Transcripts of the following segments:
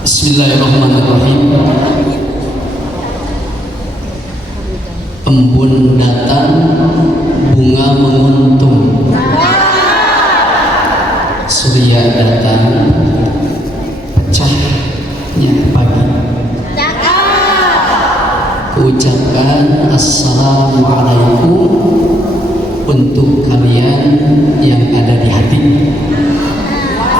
Bismillahirrahmanirrahim. Embun datang, bunga menguntung. Surya datang, pecahnya pagi. Kuucapkan assalamualaikum untuk kalian yang ada di hati.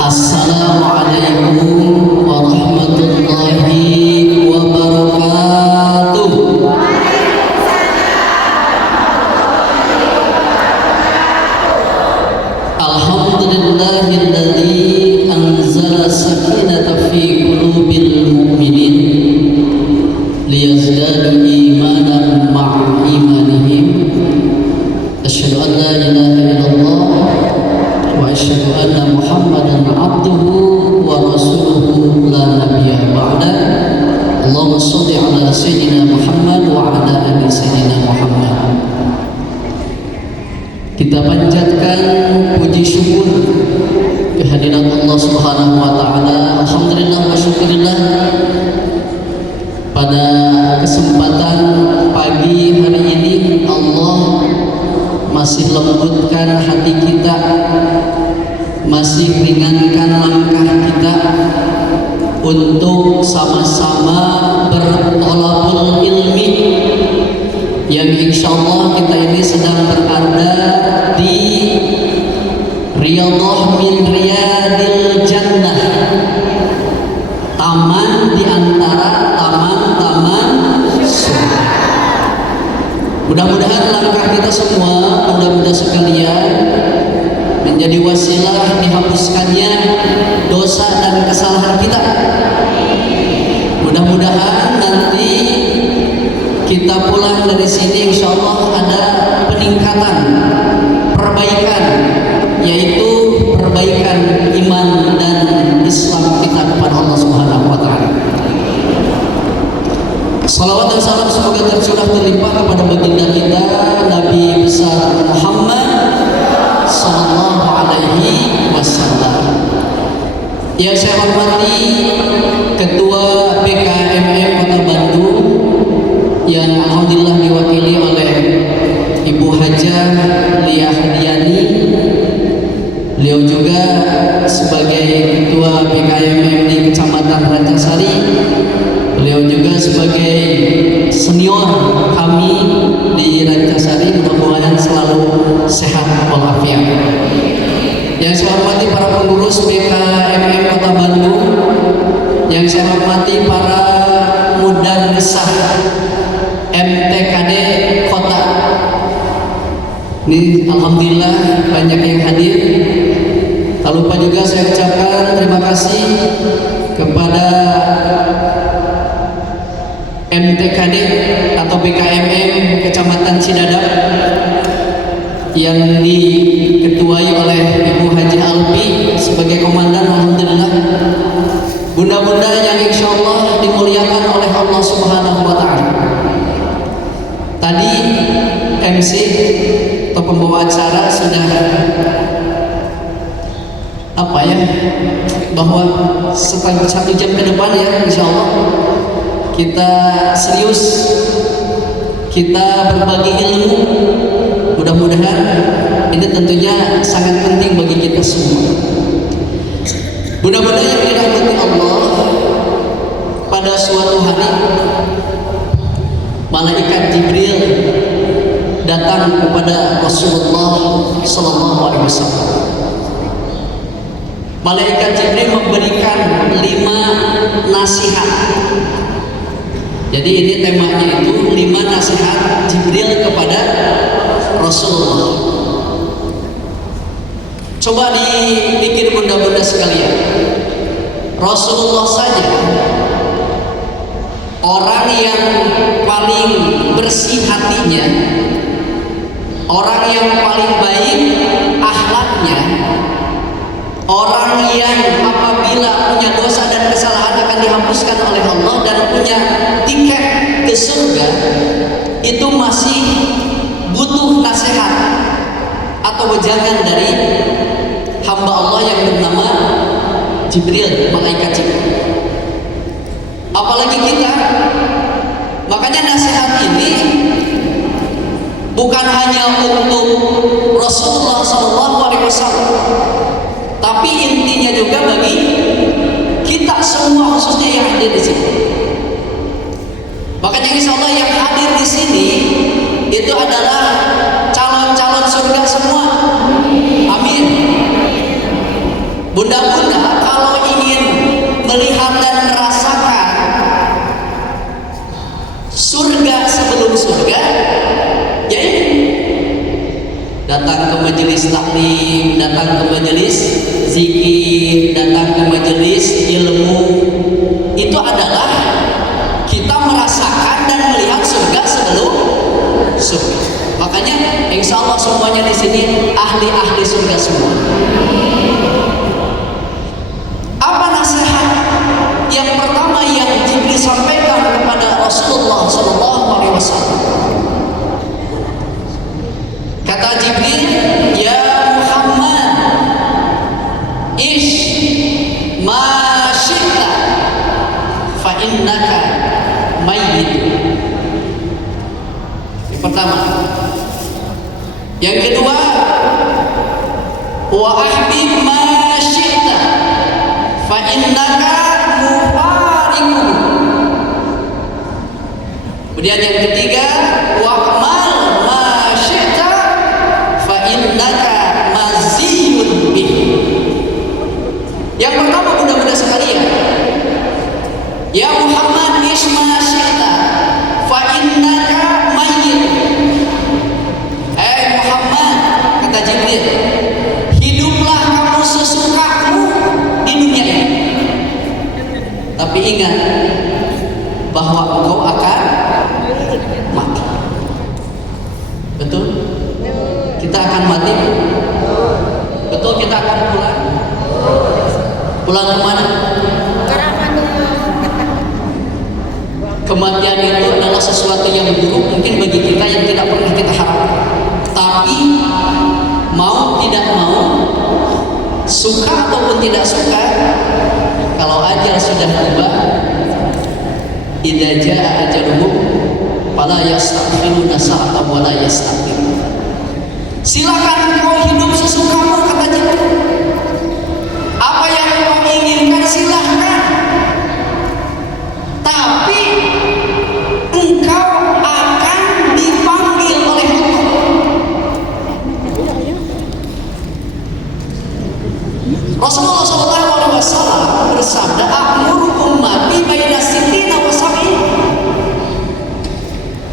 Assalamualaikum warahmatullahi wabarakatuh. Alhamdulillahilladzi anzala sakinata fi qulubil mu'minin liyazdadu imanan ma'a imanihim. Asyhadu an la ilaha illallah wa asyhadu anna Muhammadan abduhu wa rasuluhu la nabiyya ba'da. Allahumma shalli ala sayyidina Muhammad wa ala ali sayyidina Muhammad. Kita panjatkan puji syukur kehadirat Allah Subhanahu wa taala. Alhamdulillah wa syukurillah. Pada kesempatan pagi hari ini Allah masih lembutkan hati kita, masih ringankan langkah kita untuk sama-sama bertolabul ilmi, yang insyaallah kita ini sedang berada di riyadhah min riyadil jannah, taman di antara taman-taman surga. Mudah-mudahan langkah kita semua, mudah-mudahan sekalian, menjadi wasilah dihapuskannya dosa dan kesalahan kita. Mudah-mudahan nanti kita pulang dari sini insya Allah ada peningkatan, perbaikan, yaitu perbaikan iman dan Islam kita kepada Allah Subhanahu wa taala. Salawat dan salam semoga tercurah terlimpah kepada baginda kita Nabi besar Muhammad sallallahu alaihi wasallam. Yang saya hormati Ketua PKMM Kota Bandung yang alhamdulillah diwakili oleh Ibu Hajah Lia Hadiani. Beliau juga sebagai Ketua PKMM di Kecamatan Rancasari. Beliau juga sebagai senior kami di Rancasari. Mudah-mudahan selalu sehat walafiat. Yang saya hormati para pengurus PKMM Kota Bandung, yang saya hormati para mudarrisah MTKD Kota. Ini alhamdulillah banyak yang hadir. Tak lupa juga saya ucapkan terima kasih kepada MTKD atau BKMM Kecamatan Cidadap yang diketuai oleh Ibu Haji Alpi sebagai komandan. Alhamdulillah, bunda-bunda yang insya Allah dimuliakan oleh Allah Subhanahu wa taala. Tadi MC atau pembawa acara sudah bahwa setelah 1 jam ke depan ya insya Allah kita serius, kita berbagi ilmu. Mudah-mudahan ini tentunya sangat penting bagi kita semua. Mudah-mudahan yang dirahmati Allah, pada suatu hari malaikat Jibril datang kepada Rasulullah sallallahu alaihi wasallam. Malaikat Jibril memberikan 5 nasihat. Jadi ini temanya itu 5 nasihat Jibril kepada Rasulullah. Coba dipikir bunda-bunda sekalian, Rasulullah saja orang yang paling bersih hatinya, orang yang paling baik akhlaknya, orang yang apabila punya dosa dan kesalahan akan dihapuskan oleh Allah dan punya tiket ke surga, itu masih butuh nasihat atau wejangan dari hamba Allah yang bernama Jibril, malaikat Jibril. apalagi kita. Makanya nasihat ini bukan hanya untuk Rasulullah SAW, tapi intinya juga bagi kita semua, khususnya yang hadir di sini. Makanya insya Allah yang hadir di sini itu adalah calon-calon surga semua. Amin. Bunda-bunda kalau ingin melihat dan merasakan surga sebelum surga, ya ini datang ke majelis taklim, datang ke majelis zikir, datang ke majelis ilmu. Itu adalah kita merasakan dan melihat surga sebelum surga. Makanya insya Allah semuanya di sini ahli-ahli surga semua. Apa nasihat yang pertama yang Jibril sampaikan kepada Rasulullah SAW? Kata Jibril, ya Muhammad, ish ma syi'ta fa innaka mayyit. Yang pertama. Yang kedua, wa ahbib ma syi'ta fa innaka mufariqu. Kemudian yang ketiga, wa'mal ma syi'ta fa innaka maziyun bih. Yang pertama, bunda-bunda sekalian, ya Muhammad ish ma syi'ta fa innaka mayyit. Muhammad, kata Jibril, hiduplah kamu sesukamu di dunia ini. Tapi ingat bahwa engkau akan mati. Betul? Kita akan mati. Betul, kita akan pulang. Pulang kemana? Kematian itu adalah sesuatu yang buruk mungkin bagi kita yang tidak pernah kita harapkan. Tapi mau tidak mau, suka ataupun tidak suka, kalau ajal sudah tiba, idza jaa ajaluhum fala yastakhiruna sa'atan wa la yastaqdimun. Silakan kau hidup sesukamu, kata Jibril. Apa yang kau inginkan silahkan, tapi engkau akan dipanggil oleh Allah. Rasulullah SAW bersabda, "Amur ummati baina sittina wa sab'in."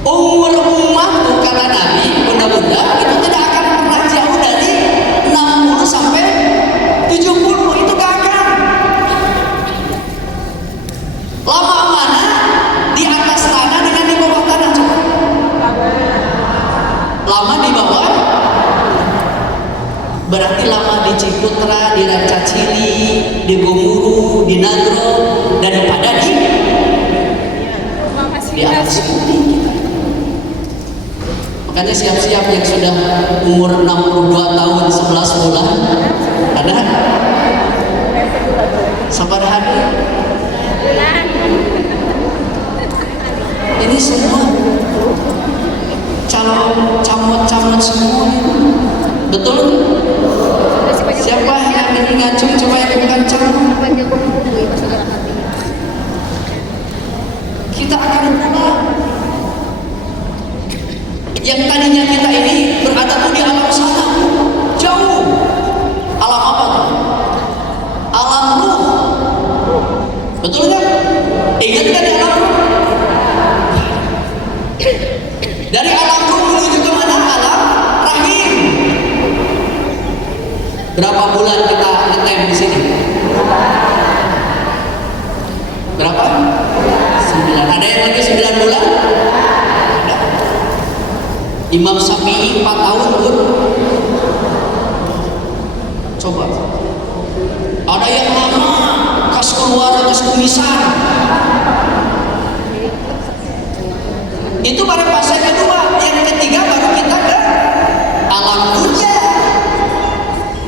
Umur umatku, kata Nabi, bunda-bunda, itu tidak akan pernah jauh dari 60 sampai 70. Itu gak akan. Lama mana di atas tanah dengan di bawah tanah, coba. Lama di bawah berarti lama di Ciputra, di Rancacili, di Gomuru, di Nagro, daripada di atas bumi kita. Makanya siap-siap yang sudah umur 62 tahun 11 bulan. Ada? Sabar hadir. Ini semua calon camot-camot semua. Betul? Siapa yang ini ngacung, coba yang bukan camot. Kita akan pulang. Yang tadinya kita ini berada tuh di alam sana, jauh. Alam apa tuh? Alam ruh. Betul kan? Ingat kan di alam ruh? Dari alam ruh menuju ke mana? Alam rahim. Berapa bulan kita ngetem di sini? Berapa? 9. Ada yang lagi 9 bulan? Ada. Imam Syafi'i 4 tahun, Bun. Coba. Ada yang lama, kas keluar, kas kumisan. Itu pada fase kedua. Yang ketiga baru kita ke alam dunia.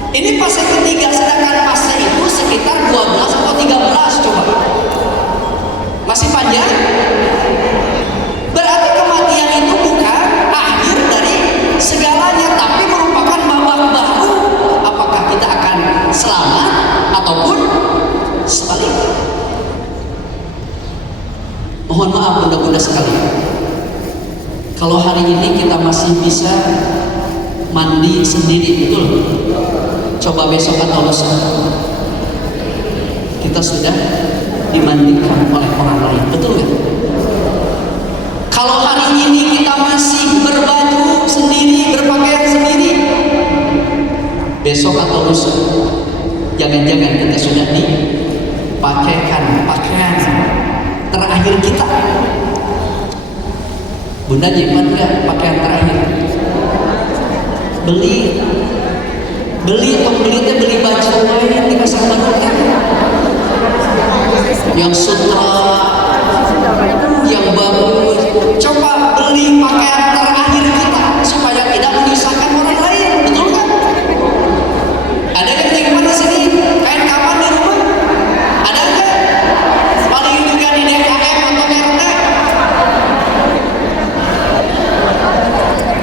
Ini fase ketiga, sedangkan fase itu sekitar 12 atau 13, coba. Masih sekali. Mohon maaf bunda-bunda sekalian, kalau hari ini kita masih bisa mandi sendiri, betul? Coba besok atau lusa kita sudah dimandikan oleh orang lain, betul nggak? Kalau hari ini kita masih berbaju sendiri, berpakaian sendiri, besok atau lusa jangan-jangan kita sudah dipakaikan pakaian terakhir kita. Bunda nyimpan nggak pakaian terakhir? Beli baju lain di pasar baru kan? Yang sutra, yang bagus. Coba beli pakaian terakhir kita supaya tidak menyusahkan orang lain, betul kan? Ada yang nyimpan di sini kain kapan di rumah? Ada nggak? Paling juga di DKM atau RT.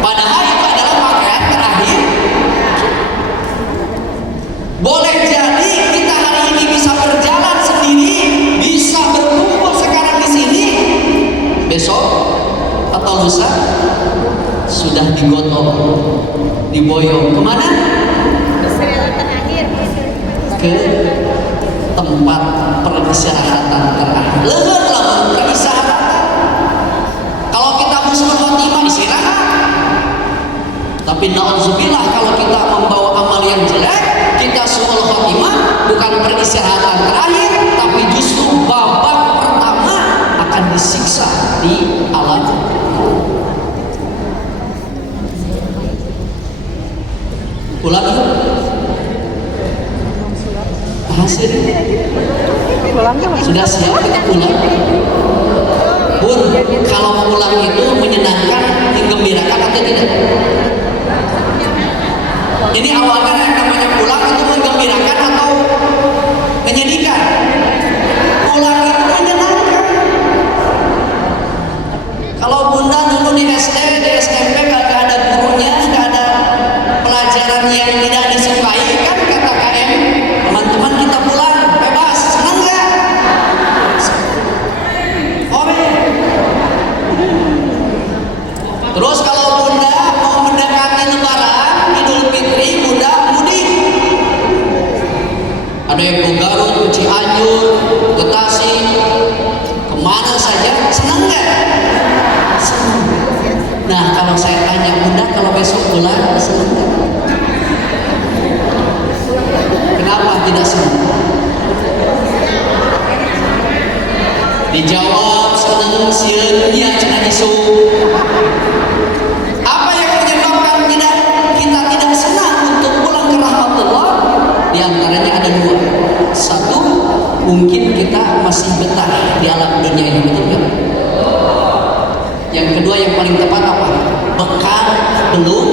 Padahal itu adalah pakaian terakhir. Boleh jadi kita hari ini bisa berjalan sendiri, bisa berkumpul sekarang di sini, besok atau lusa sudah digotong, diboyong kemana? Ke tempat peristirahatan terakhir. Leher peristirahatan. Kalau kita husnul khotimah istirahat. Tapi na'udzubillah kalau kita membawa amal yang jelek, kita su'ul khotimah, bukan peristirahatan terakhir, tapi justru babak pertama akan disiksa di alam. Pulang yuk. Hasil sudah siap kita pulang. Bun, kalau pulang itu menyenangkan, menggembirakan atau tidak? Ini awalnya yang namanya pulang itu menggembirakan atau menyedihkan? Pulang itu menyenangkan. Kalau bunda dulu di SD, di SMP gak ada gurunya, gak ada pelajaran yang tidak disukai, kan kata KM, teman-teman kita pulang bebas, senang gak? Terus kalau bunda mau mendekati lebaran Idul Fitri, bunda mudik. Ada yang ke Garut, ke Cianjur, ke Tasik, kemana saja, senang gak? Senang. Nah kalau saya tanya bunda kalau besok pulang senang gak? Kenapa tidak senang? Dijawab senang sieunya cenah isu. Apa yang menyebabkan kita tidak senang untuk pulang ke rahmatullah? Di antaranya ada dua. Satu, mungkin kita masih betah di alam dunia ini, betul kan? Yang kedua yang paling tepat apa? Bekal belum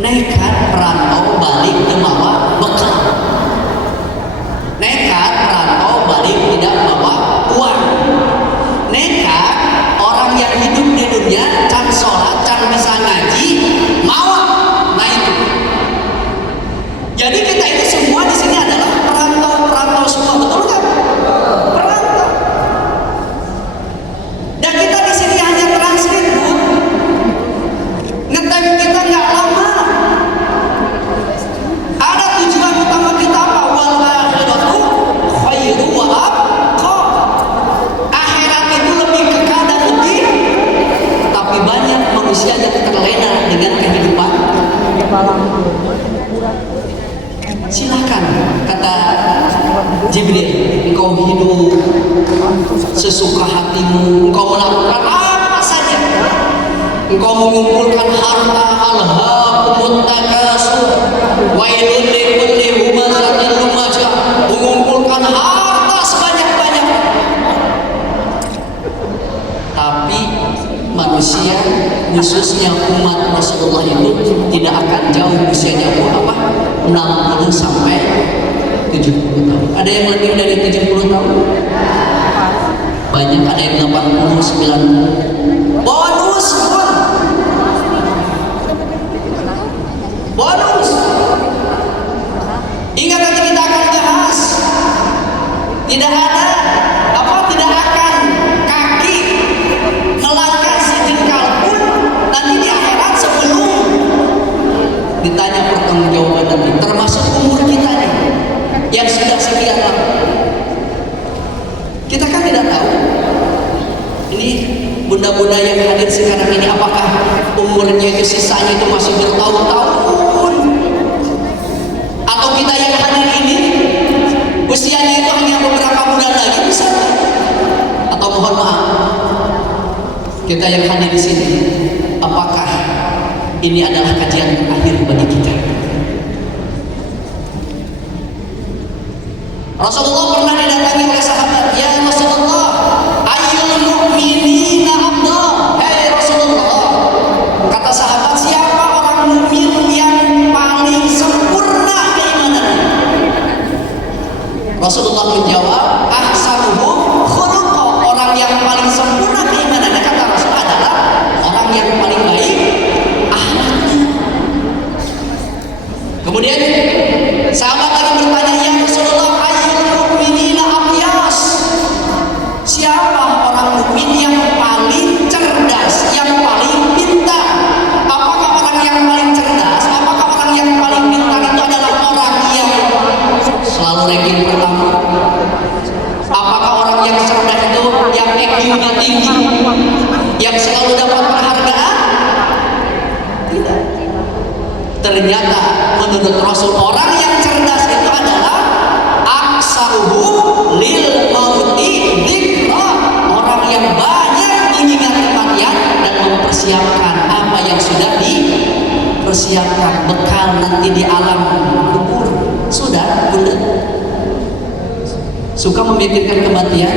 nekat merantau balik ke bawa bekal. Nekat merantau balik tidak bawa uang. Nekat orang yang hidup di dunia can sholat, can bisa ngaji, mau. Nah itu. Jadi kita ini semua di sini adalah perantau semua, betul kan? Perantau. Dan kita di sini hanya transit, Bu. Ngetem kita nggak lama. Ada tujuan utama kita apa? Wal akhiratu khairu wa abqa. Akhirat itu lebih kekal dan lebih, tapi banyak manusia yang terlena dengan kehidupan. Silakan, kata Jibril, engkau hidup sesuka hatimu, engkau melakukan apa saja, engkau mengumpulkan harta, alhaakumut takasur, wailul likulli humazatin lumazah, mengumpulkan harta sebanyak-banyak. Tapi manusia, khususnya umat Rasulullah itu tidak akan jauh usianya apa? 60 sampai 70 tahun. Ada yang lebih dari 70 tahun? Banyak, ada yang 80, 90. Bonus, bonus. Tidak ada tidak akan kaki melangkah sejengkal pun nanti di akhirat sebelum ditanya pertanggungjawaban nanti, termasuk umur kita nih yang sudah sekian lama. Kita kan tidak tahu ini bunda-bunda yang hadir sekarang ini apakah umurnya itu sisanya itu masih bertahun-tahun, atau kita yang hadir ini usianya itu hanya beberapa bulan lagi misalnya. Atau mohon maaf, kita yang hadir di sini, apakah ini adalah kajian terakhir bagi kita? Rasulullah pernah didatangi oleh sahabat, ya Rasulullah, ayyul mu'minina afdal. Hei Rasulullah, kata sahabat, siapa orang mukmin yang paling sempurna keimanannya? Rasulullah menjawab, ahsanuhum khuluqa. Orang yang paling sempurna keimanannya, kata Rasul, adalah orang yang paling baik akhlaknya. Kemudian sahabat lagi bertanya, ya Rasulullah, ayyul mu'minina aqyas. Siapa orang mukmin yang paling cerdas, yang paling pintar? Apakah orang yang paling cerdas, apakah orang yang paling pintar itu adalah orang yang selalu ranking pertama? Apakah orang yang cerdas itu yang IQ-nya tinggi, yang selalu dapat penghargaan? Tidak. Ternyata menurut Rasul, orang yang cerdas itu adalah aksaruhu lil mauti dzikra, orang yang banyak mengingat kematian dan mempersiapkan apa yang sudah dipersiapkan, bekal nanti di alam kubur. Sudah, Bunda? Suka memikirkan kematian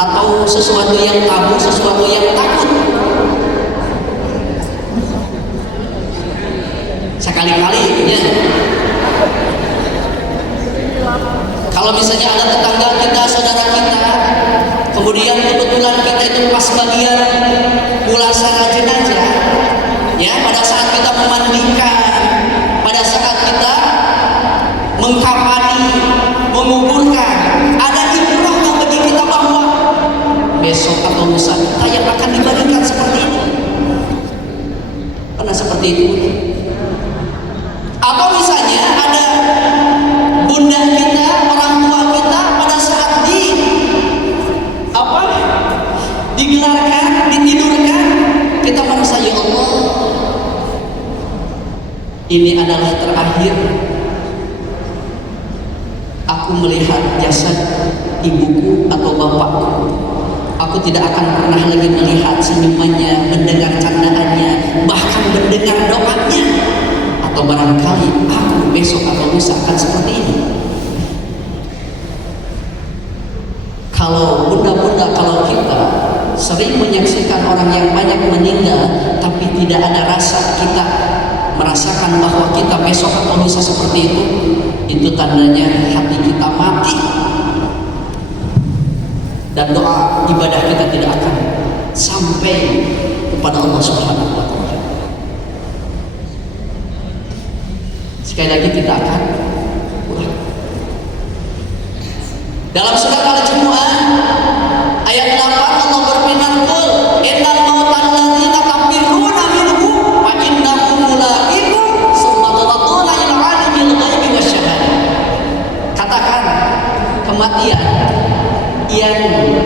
atau sesuatu yang tabu, sesuatu yang takut? Sekali-kali ya. Kalau misalnya ada tetangga kita, saudara kita, kemudian kebetulan kita itu pas bagian mulasarat jenazah, ya, pada saat kita memandikan, pada saat kita mengkafani, menguburkan, ada ibrah yang bagi kita bahwa besok atau lusa kita yang akan dibagikan seperti ini. Pernah seperti itu? Atau misalnya ada bunda kita, orang tua kita, pada saat digelarkan, ditidurkan, kita merasa, ya Allah, ini adalah terakhir aku melihat jasad ibuku atau bapakku. Aku tidak akan pernah lagi melihat senyumannya, mendengar candaannya, bahkan mendengar doanya. Atau barangkali aku besok atau lusa akan seperti ini. Kalau bunda-bunda, kalau kita sering menyaksikan orang yang banyak meninggal tapi tidak ada rasa kita merasakan bahwa kita besok atau lusa seperti itu tandanya hati kita mati dan doa ibadah kita tidak akan sampai kepada Allah Subhanahu wa Ta'ala. Sekali lagi kita akan pulang. Dalam surat Al-Jumu'ah ayat 8 Allah berfirman, "Qul innal mautal ladzina tafirruna minhu fa innahu mulaqikum tsumma turaduna ila 'alimil ghaibi wasyahadah." Katakan, kematian yang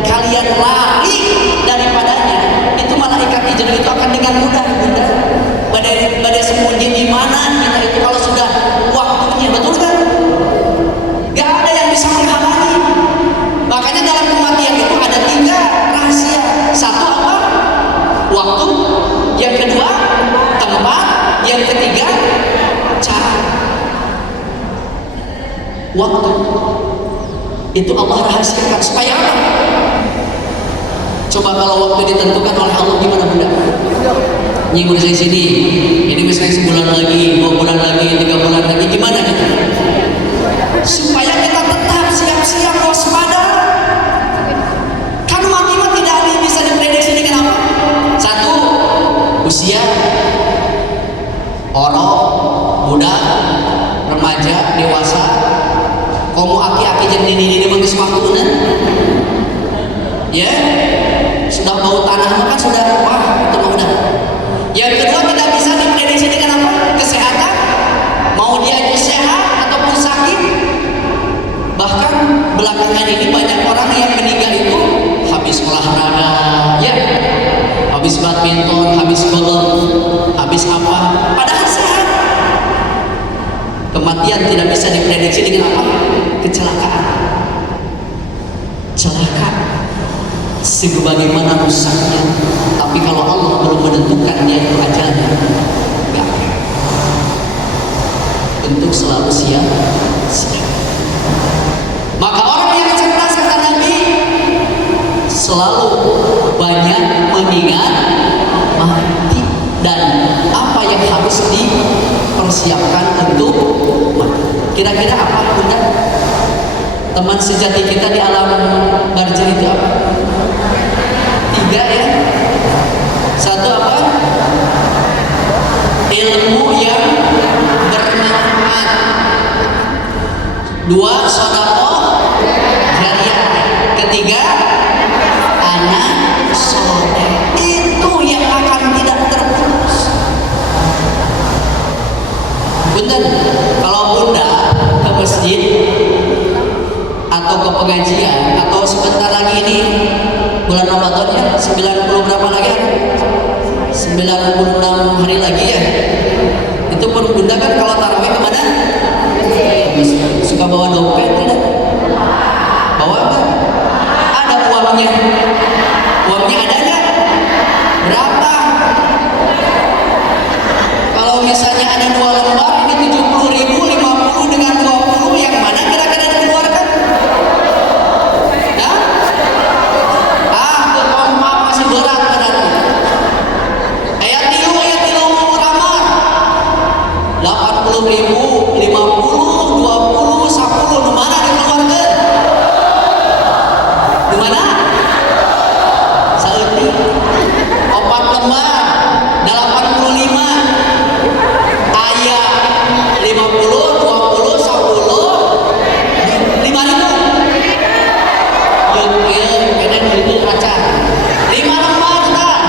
kalian lari daripadanya itu malaikat Jibril itu akan dengan mudah, Bunda. Badai sembunyi di mana kita itu kalau sudah waktunya, betul kan? Gak ada yang bisa menghalangi. Makanya dalam kematian itu ada 3 rahasia. Satu apa? Waktu. Yang kedua, tempat. Yang ketiga, cara. Waktu itu Allah rahasiakan supaya apa? Coba kalau waktu ditentukan oleh Allah gimana, Bunda? Ini udah saya sini, ini misalnya sebulan lagi, 2 bulan lagi, 3 bulan lagi, gimana kita? Supaya kita tetap siap-siap waspada. Kan mati tidak bisa diprediksi dengan apa? Satu, usia, orang, muda, remaja, dewasa, komo aki-aki jadi ini mengis waktunya ya sudah bau tanah kan sudah wah itu mah udah. Yang kedua tidak bisa diprediksi dengan apa? Kesehatan, mau dia itu sehat ataupun sakit. Bahkan belakangan ini banyak orang yang meninggal itu habis olahraga ya, habis badminton, habis golf, habis apa, padahal sehat. Kematian tidak bisa diprediksi dengan apa? Kecelakaan. Celaka sebagaimana rusaknya, tapi kalau Allah belum menentukan dia itu ajalnya, enggak. Untuk selalu siap. Maka orang yang cerdas kata Nabi selalu banyak mengingat mati dan apa yang harus dipersiapkan untuk mati. Kira-kira apa Bunda? Teman sejati kita di alam barzah itu apa? 3 ya. 1 apa? Ilmu yang bermanfaat. 2 sedekah jariah. 3 anak soleh. Itu yang akan tidak terputus. Bunda, kalau Bunda ke masjid atau ke pengajian atau sebentar lagi ini bulan Ramadan ya 90 berapa lagi? 96 hari lagi ya. Itu pun Bunda kan kalau tarawih kemana? Suka bawa dompet tidak? Bawa apa? Ada uangnya. Uangnya ada nggak? Berapa? Kalau misalnya ada 2 lembar ini 70.000, 50 dengan 20 yang mana kira-kira dikeluarkan? Hah? Kompak masih berat berarti. Ayat tilu ramar 80.000, 50, 20, 10 dimana dikeluarkan? Dimana? Saeuti 4 lembar 85 ayat 50, 20, 10 5.000 kenen itu kaca 5 lembar kan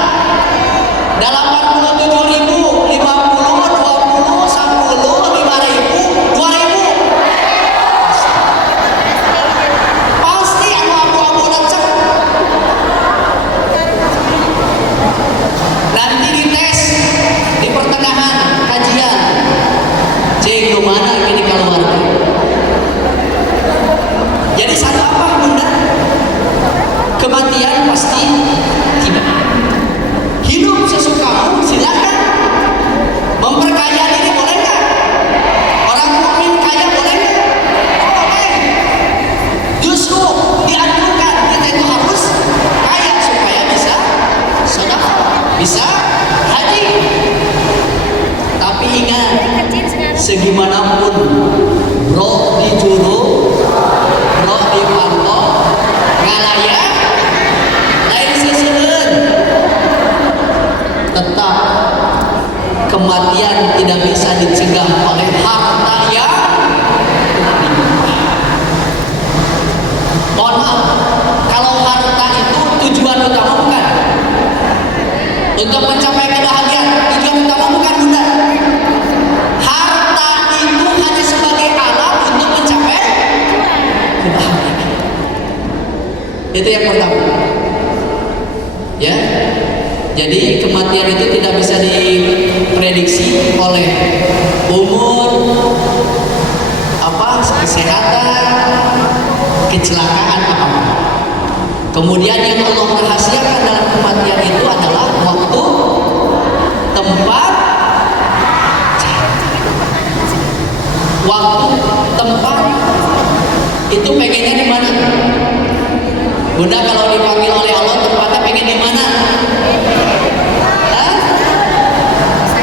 87.000 50, 20, 10 5.000 2.000 pasti abu-abu lecek. Nanti dites di pertengahan kajian cek mana ini keluar. Jadi satu apa Bunda? Kematian pasti tidak. Hidup sesukamu silakan. Memperkaya diri boleh nggak? Orang mukmin kaya boleh nggak? Boleh. Justru dianjurkan kita itu harus kaya supaya bisa sedekah, bisa haji. Tapi ingat, segimanapun roh dicuru, roh dipantau, ngalaya, lain seseueun. Tetap kematian tidak bisa dicegah oleh harta yang mohon maaf, kalau harta itu tujuan utama bukan untuk mencapai kebahagiaan, tujuan utama bukan Bunda. Harta itu hanya sebagai alat untuk mencapai kebahagiaan. Itu yang pertama. Ya. Jadi kematian itu tidak bisa diprediksi oleh umur, kesehatan, kecelakaan apapun. Kemudian yang Allah rahasiakan dalam kematian itu adalah waktu, tempat, itu pengennya di mana? Bunda kalau dipanggil oleh Allah tempatnya pengen di mana?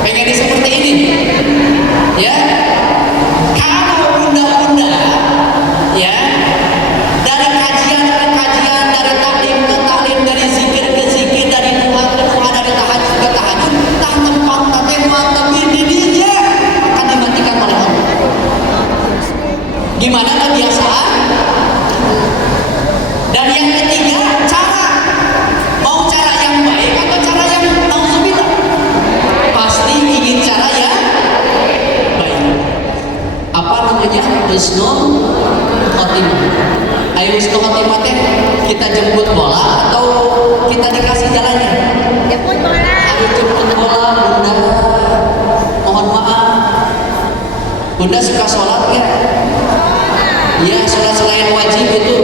Pengen di seperti ini, ya? Kalau bunda-bunda, ya, dari kajian ke kajian, dari taklim ke taklim, dari zikir ke zikir, dari doa ke doa, dari tahajud ke tahajud, tak tempat tak tempat tapi di dia akan dimatikan oleh Allah. Gimana kebiasaan. Dan yang ketiga, cara. Mau cara yang baik atau cara yang nauzubillah? Pasti ingin cara yang baik. Apa namanya? Husnul khotimah. Ayo husnul khotimah teh kita jemput bola atau kita dikasih jalannya? Jemput bola. Ayo jemput bola, Bunda. Mohon maaf. Bunda suka sholat ya? Iya, sholat selain wajib itu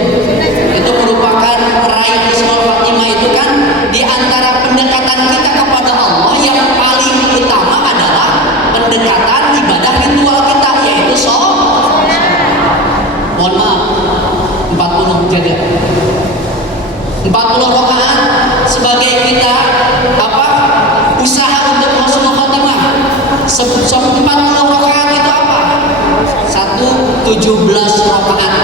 merupakan meraih husnul khotimah. Itu kan di antara pendekatan kita kepada Allah yang paling utama adalah pendekatan ibadah ritual kita, yaitu sholat. Mohon maaf, 40 jaga 40 rakaat sebagai kita usaha untuk husnul khotimah. 40 rakaat itu apa? 17 rakaat.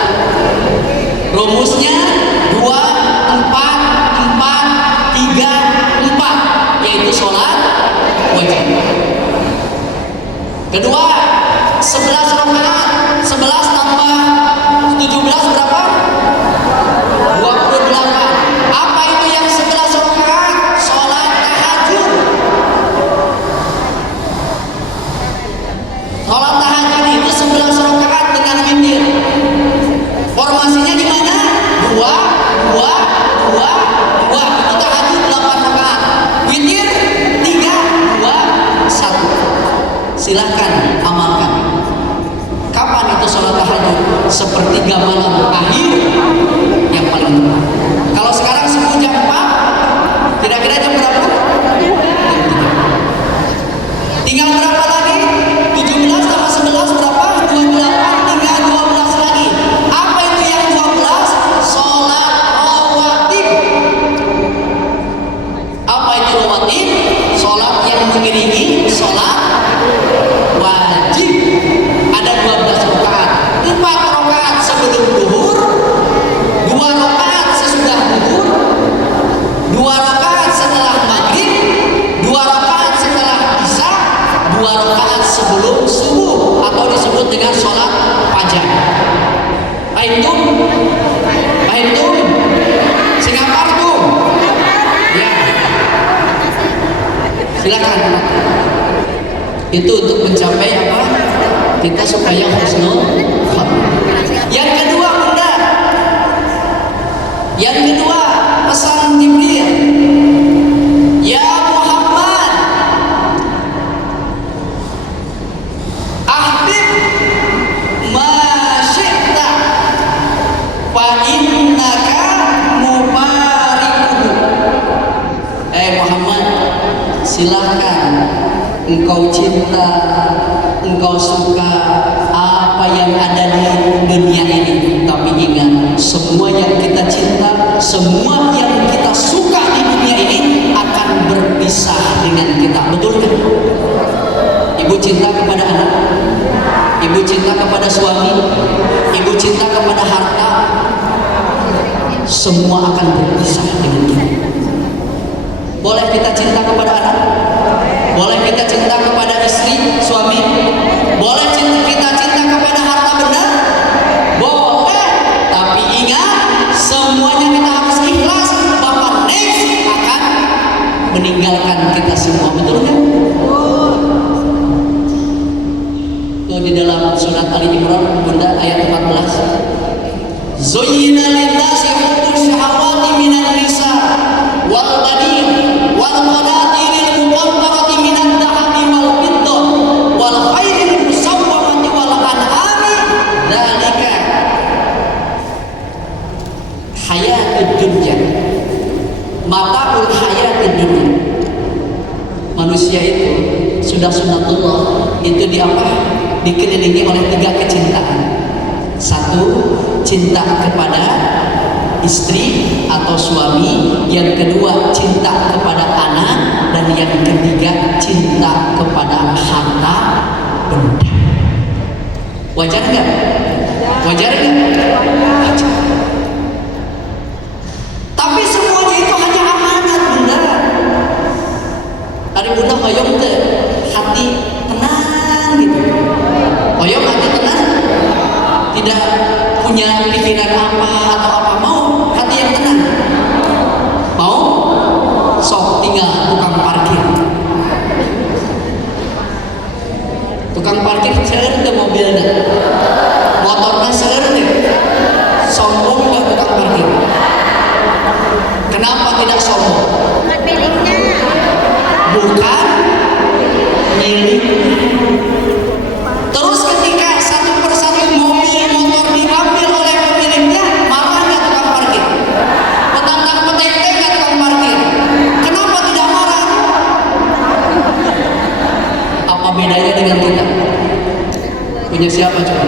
Rumusnya 2 4 4 3 4, yaitu sholat wajib. Kedua, 11 rakaat. 11 tambah 17 berapa? 28. Apa itu yang 11 rakaat? Sholat tahajud. Sholat tahajud itu 11 rakaat dengan witir. Formasinya di mana? 2 2 2 2. Itu tahajud 8 rakaat. Witir 3 2 1. Silahkan amalkan. Kapan itu sholat tahajud? Sepertiga malam akhir yang paling tepat. Kalau sekarang 10 jam 4, kira-kira jam berapa? Tinggal berapa lagi? 17 tambah 11 berapa? 28, tinggal 12 lagi. Apa itu yang 12? Sholat rawatib. Apa itu rawatib? Sholat yang mengiringi sholat wajib. Ada 12 rakaat. 4 rakaat sebelum zuhur, 2 rakaat sesudah zuhur, 2 rakaat setelah maghrib, 2 rakaat setelah isya, 2 rakaat sebelum subuh atau disebut dengan sholat fajar. Paham? Paham? Singapura tuh? Ya. Silakan. Itu untuk mencapai apa? Kita supaya husnul khotimah. Yang kedua, Bunda. Yang kedua, pesan Jibril. Ya Muhammad, ahbib ma syi'ta fa innaka mubarikuhu. Muhammad, silahkan engkau cinta, engkau suka apa yang ada di dunia ini. Tapi ingat, semua yang kita cinta, semua yang kita suka di dunia ini akan berpisah dengan kita. Betul kan? Ibu cinta kepada anak, ibu cinta kepada suami, ibu cinta kepada harta, semua akan berpisah dengan kita. Boleh kita cinta kepada anak? Boleh kita cinta kepada istri, suami? Boleh kita cinta kepada harta benda? Boleh. Tapi ingat, semuanya kita harus ikhlas bahwa next akan meninggalkan kita semua. Betul kan? Itu di dalam surat Ali Imran, Bunda, ayat 14. Zuyyina lin-nasi hubbu syahawati minan nisa wal banin wal qanatiril muqantarati minad dhahabi wal fiddah wal khairil musawwamati wal an'ami dzalika hayatud dunya. Mataul hayatid dunya. Manusia itu sudah sunatullah, itu dikelilingi oleh 3 kecintaan. 1, cinta kepada istri atau suami, yang kedua cinta kepada anak, dan yang ketiga cinta kepada harta benda. Wajar nggak? Wajar nggak? Wajar. Tapi semuanya itu hanya amanat, Bunda. Tadi Bunda hoyong teh hati tenang gitu. Hoyong hati tenang? Tidak. punya pikiran apa atau apa, mau hati yang tenang, mau sok tinggal tukang parkir. Tukang parkir seueur teu mobilna, motorna seueur teu, sombong nggak tukang parkir? Kenapa tidak sombong? Bukan milik. Terus ketika satu persatu mobil motor diambil oleh pemiliknya, marah nggak tukang parkir? Petantang petenteng nggak tukang parkir? Kenapa tidak marah? Apa bedanya dengan kita? Punya siapa coba?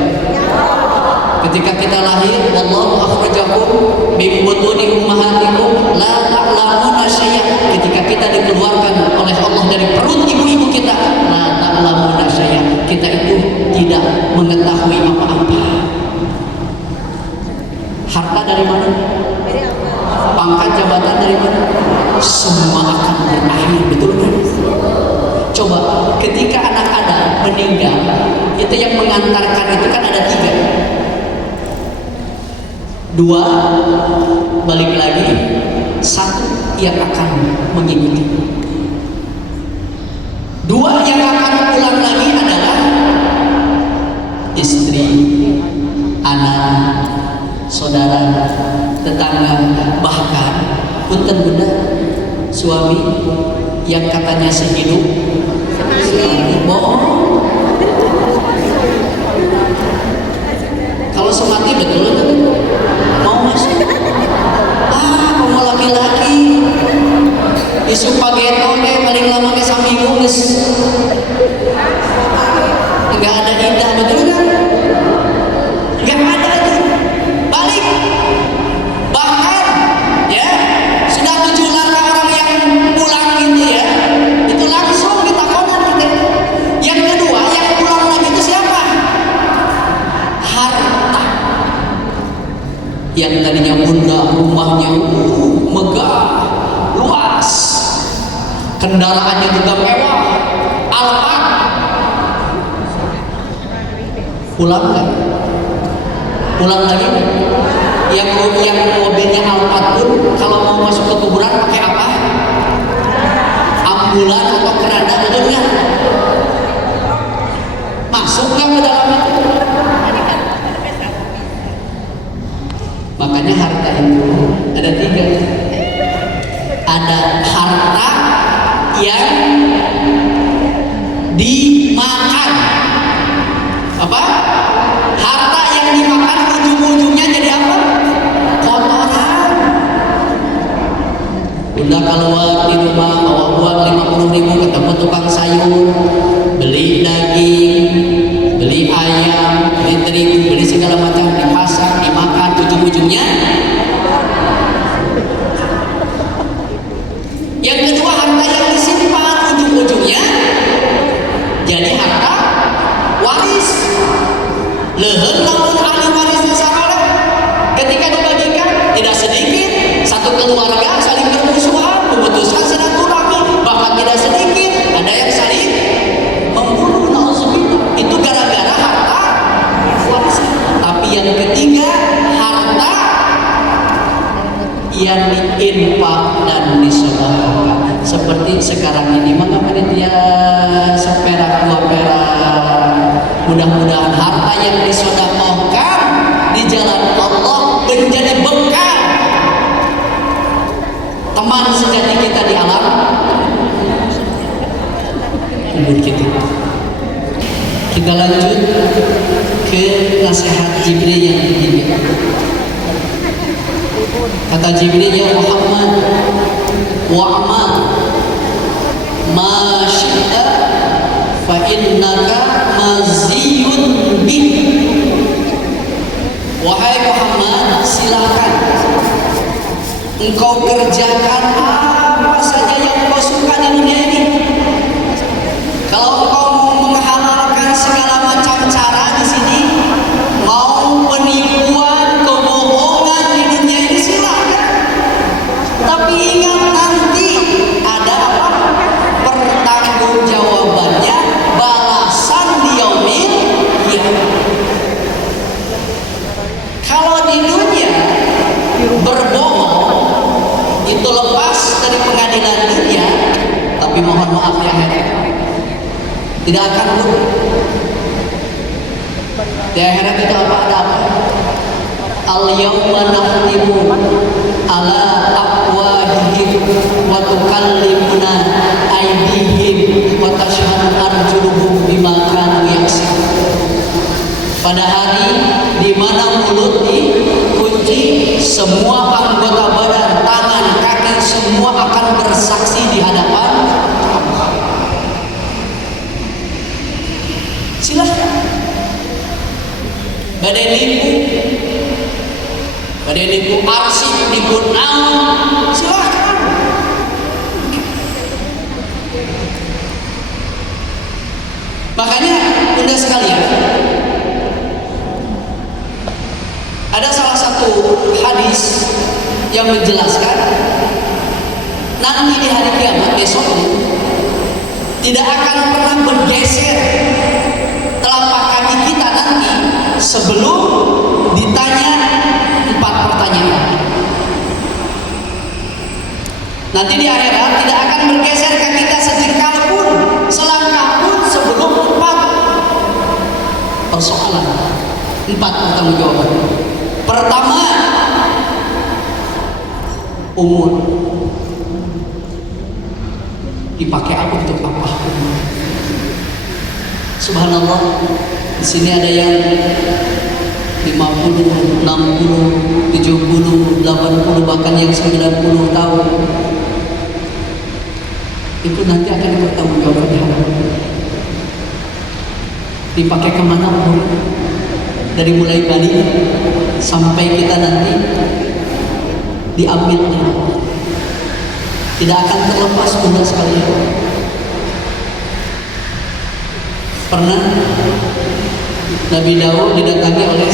Ketika kita lahir, wallahu akhrajakum min butuni ummahatikum la ta'lamuna syai'a. Ketika kita dikeluarkan oleh Allah dari perut ibu-ibu kita, la ta'lamuna syai'a. Kita itu tidak mengetahui apa-apa. Harta dari mana? Pangkat jabatan dari mana? Semua akan berakhir, betul kan? Coba ketika anak Adam meninggal, itu yang mengantarkan itu kan ada 3. 2 balik lagi, 1 yang akan mengikuti. 2 yang akan pulang lagi adalah istri, anak, saudara, tetangga, bahkan punten bunda, suami yang katanya sehidup bohong. Kalau semati betul kan? Mau masuk? Mau laki-laki isu pageto deh, paling lama ke saminggu nggak ada indah, betul kan? Nggak ada itu, balik. Bahkan ya sudah 7 langkah orang yang pulang itu ya, itu langsung kita konon kita. Yang kedua yang pulang lagi itu siapa? Harta. Yang tadinya bunda rumahnya megah, luas, kendaraannya juga mewah, Alphard. Pulang lagi, pulang lagi. Yang mobilnya Alphard pun kalau mau masuk ke kuburan pakai apa? Ambulan atau keranda, betul nggak? Masuk nggak ke dalam itu? Makanya harta itu ada 3. Ada harta yang dimakan. Apa? Harta yang dimakan ujung-ujungnya jadi apa? Kotoran. Bunda keluar di rumah bawa uang 50.000, ketemu tukang sayur, beli daging, beli ayam, beli terigu, beli segala macam di pasar, dimakan, ujung-ujungnya. Yang kedua harta yang disimpan, ujung-ujungnya jadi harta waris. Leuheun lamun ahli warisnya saha, ketika dibagikan tidak sedikit, satu keluarga saling bermusuhan, memutuskan silaturahmi, bahkan tidak sedikit ada yang saling membunuh. Nauzubillah. Itu gara-gara harta waris. Tapi yang ketiga, harta yang diinfak dan disedekahkan. Seperti sekarang ini, maka panitia seperak 2 perak. Mudah-mudahan harta yang disedekahkan di jalan Allah menjadi bekal teman sejati kita di alam kubur kita. Kita lanjut ke nasihat Jibril yang ketiga. Kata Jibril, ya Muhammad, wa'mal ma syi'ta fa innaka maziyun bih. Wahai Muhammad, silakan engkau kerjakan apa saja yang kau suka di dunia ini. Kalau engkau mau menghalalkan segala macam cara di sini, mau penipuan, kebohongan di dunia ini, silakan. Tapi ingat, nanti ada apa? Pertanggungjawabannya, balasan di yaumil qiyamah. tapi mohon maaf di akhirat tidak akan buruk. Di akhirat itu apa? Ada apa? Al-yawma nakhtimu ala afwahihim wa tukallimuna aydihim wa tashhadu arjuluhum bima kanu yaksibun. Pada hari di mana mulut dikunci, semua anggota badan, tangan, kaki semua akan bersaksi di hadapan Allah. Silahkan. Badai lipu arsip digunang, silahkan. Makanya bunda sekalian, ada salah satu hadis yang menjelaskan nanti di hari kiamat besok tidak akan pernah bergeser telapak kaki kita nanti sebelum ditanya 4 pertanyaan. Nanti di akhirat tidak akan bergeser kaki kita sejengkal pun, selangkah pun sebelum 4 persoalan, 4 pertanggungjawaban. Pertama, umur. Dipakai apa untuk apa? Subhanallah. Di sini ada yang 50, 60, 70, 80, bahkan yang 90 tahun. Itu nanti akan bertanggungjawab di hadapan. Dipakai kemana umur? Dari mulai balik sampai kita nanti diambilnya. Tidak akan terlepas bunda sekalian. Pernah Nabi Daud didatangi oleh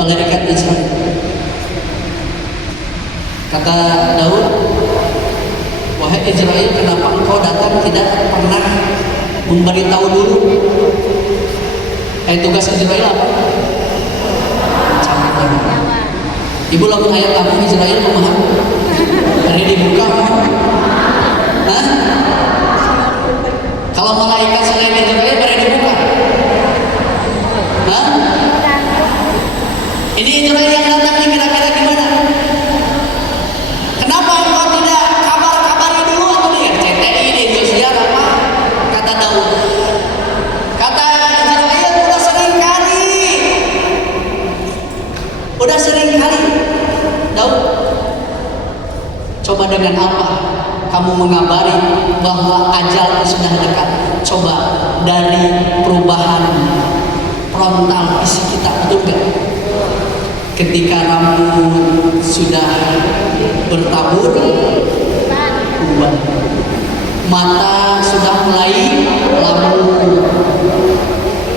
malaikat Israel. Kata Daud, wahai Israel, kenapa engkau datang tidak pernah memberitahu dulu? Tugas Israel apa? Ibu lamun ayat kamu Israel kumaha? Hari dibuka Hah? Kalau malaikat selain Israel pada dibuka? Hah? Ini Israel yang datang nih kira-kira gimana? Kenapa engkau tidak kabar-kabari dulu atau dia CTI di Indosiar apa? Kata Daud. Kata Israel udah sering kali. Daud, coba dengan apa kamu mengabari bahwa ajal sudah dekat? Coba dari perubahan frontal isi kita, betul gak? Ketika rambut sudah bertabur, ubah. Mata sudah mulai lampu,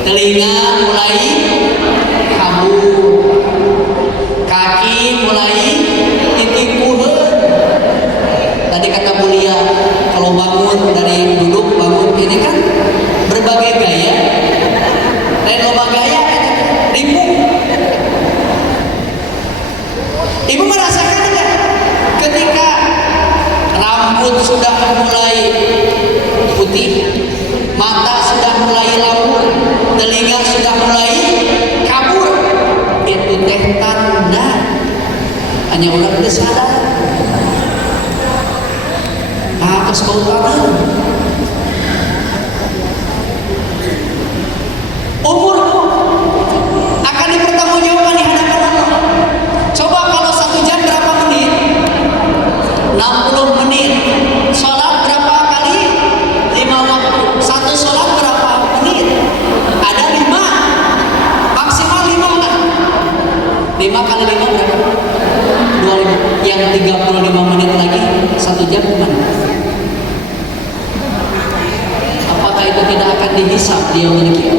telinga mulai kabur, kaki mulai titipuh. Tadi kata mulia, kalau bangun dari duduk bangun ini kan berbagai gaya, dan loba gaya ribu. Ibu merasakan tidak ketika rambut sudah mulai putih, mata sudah mulai lampu, telinga sudah mulai kabur, itu teh tanda hanya orang udah sadar. Atas kau tahu umurmu akan dipertanggungjawabkan di hadapan Allah. Coba kalau 1 jam berapa menit? 60 menit. Sholat berapa kali? 5 waktu. 1 sholat berapa menit? Ada 5, maksimal 5 lah. 5 kali 5 berapa? 25. Yang 35 menit lagi 1 jam gimana? Apakah itu tidak akan dihisab dia memiliki?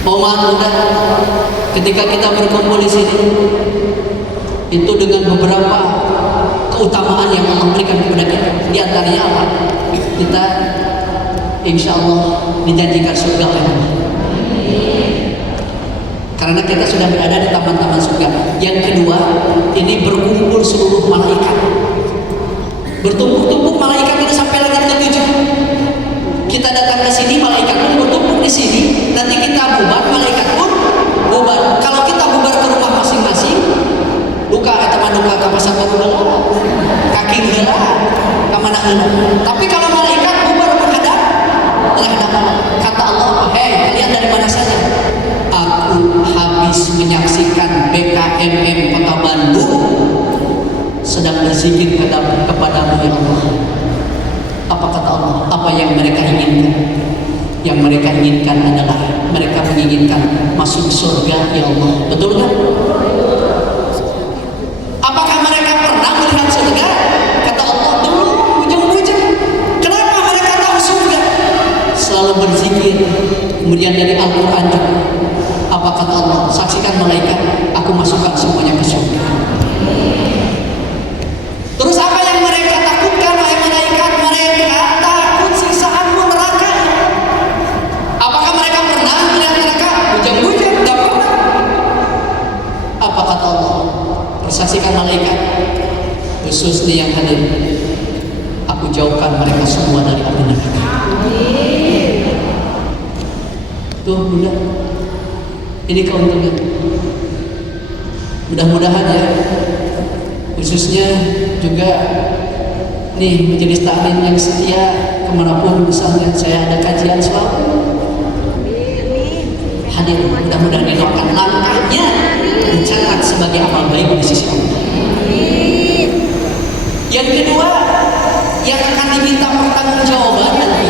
Mohon mudah ketika kita berkumpul di sini itu dengan beberapa keutamaan yang Allah berikan kepada kita. Di antaranya apa? Kita insya Allah dijanjikan surga oleh Allah. karena kita sudah berada di taman-taman surga. Yang kedua, ini berkumpul seluruh malaikat, bertumpuk-tumpuk malaikat ini sampai langit ke-7. Kita datang ke sini, malaikat pun bertumpuk di sini. Nanti kita bubar, malaikat pun bubar. Kalau kita bubar ke rumah masing-masing, duka teman duka ka pasar heula, kaki heula, ka mana heula. Tapi kalau malaikat bubar menghadap Allah. Kata Allah, "Hei, kalian dari mana saja?" "Aku habis menyaksikan BKMM Kota Bandung sedang berzikir kepadamu ya Allah." Apa kata Allah? Apa yang mereka inginkan? Yang mereka inginkan adalah mereka menginginkan masuk surga ya Allah. Betul kan? Apakah mereka pernah melihat surga? Kata Allah, belum, bujang-bujang. Kenapa mereka tahu surga? Selalu berzikir. Kemudian dari Al-Quran juga. Apa kata Allah? Saksikan malaikat, aku masukkan semuanya ke surga. Terus apa yang mereka takutkan, wahai malaikat? Mereka takut siksaanmu neraka. Apakah mereka pernah melihat neraka? Bujang-bujang, tidak pernah. Apa kata Allah? Persaksikan malaikat, khusus yang hadir, aku jauhkan mereka semua dari api neraka. Tuh bunda, ini keuntungan. Mudah-mudahan ya, khususnya juga nih majelis taklim yang setia, kemanapun misalnya saya ada kajian selalu hadir. Mudah-mudahan didoakan langkahnya dicatat sebagai amal baik di sisi Allah. Yang kedua, yang akan diminta pertanggungjawaban nanti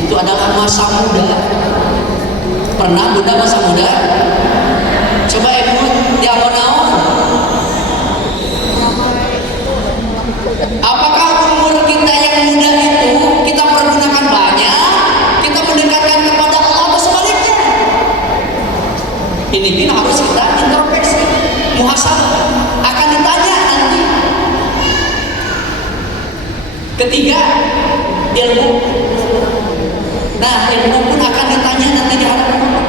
itu adalah masa muda. Pernah bunda masa muda? Coba ibu dia mau naon? Apakah umur kita yang muda itu kita pergunakan banyak, kita mendekatkan kepada Allah atau sebaliknya? Ini harus kita introspeksi, muhasabah, akan ditanya nanti. Ketiga, ilmu. Nah, ilmu pun akan ditanya nanti di hadapan Allah.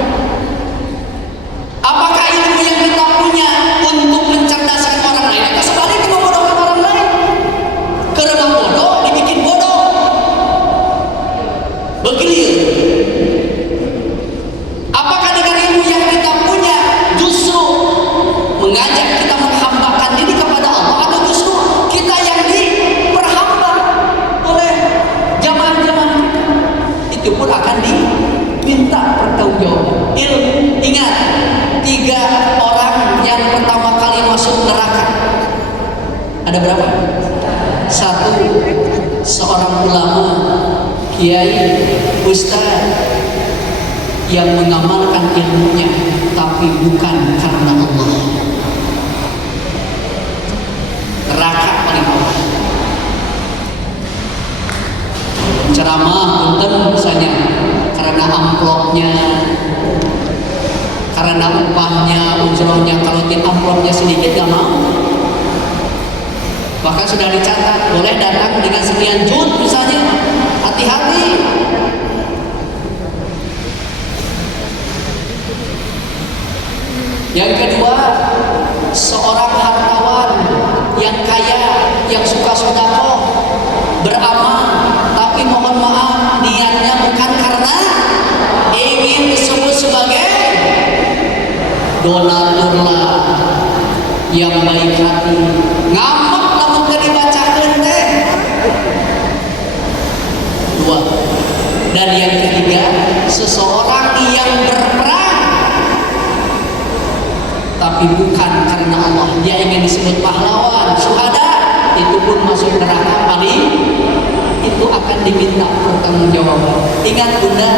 Apakah ilmu yang kita punya untuk mencerdaskan orang lain atau sebaliknya membodohkan orang lain? Karena bodoh dibikin bodoh. Begitu. Apakah dengan ilmu yang kita punya justru mengajak kita menghambakan diri kepada Allah, atau justru kita yang diperhamba oleh jamaah-jamaah kita? Itu pun akan diminta pertanggungjawaban. Ilmu, ingat, 3 orang yang pertama kali masuk neraka. Ada berapa? 1, seorang ulama, kiai, ustaz yang mengamalkan ilmunya tapi bukan karena Allah. Neraka paling bawah. Ceramah punten misalnya karena amplopnya, karena upahnya, ujrohnya, kalau amplopnya sedikit gak mau. Bahkan sudah dicatat, boleh datang dengan sekian juz misalnya. Hati-hati. Yang kedua, seorang hartawan yang kaya, yang suka sedekah, beramal, tapi mohon maaf niatnya bukan karena ingin disebut sebagai donatur lah, yang baik hati, ngamak lamun teu dibacakeun teh. 2. Dan yang ketiga, seseorang yang berperang tapi bukan karena Allah, dia ingin disebut pahlawan, syuhada, itu pun masuk neraka paling, itu akan diminta pertanggungjawaban. Ingat bunda,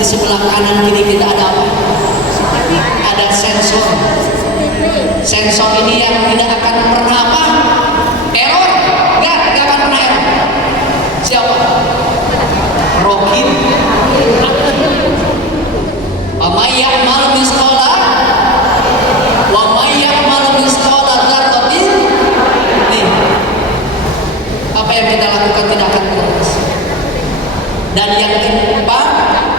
di sebelah kanan kiri kita ada apa? Ada sensor. Sensor ini yang tidak akan pernah apa? Error? Enggak akan pernah error. Siapa? Rohim. Wa may ya'mal misqala wa may ya'mal misqala dzarratin. Nih. Apa yang kita lakukan tidak akan terlepas. Dan yang keempat,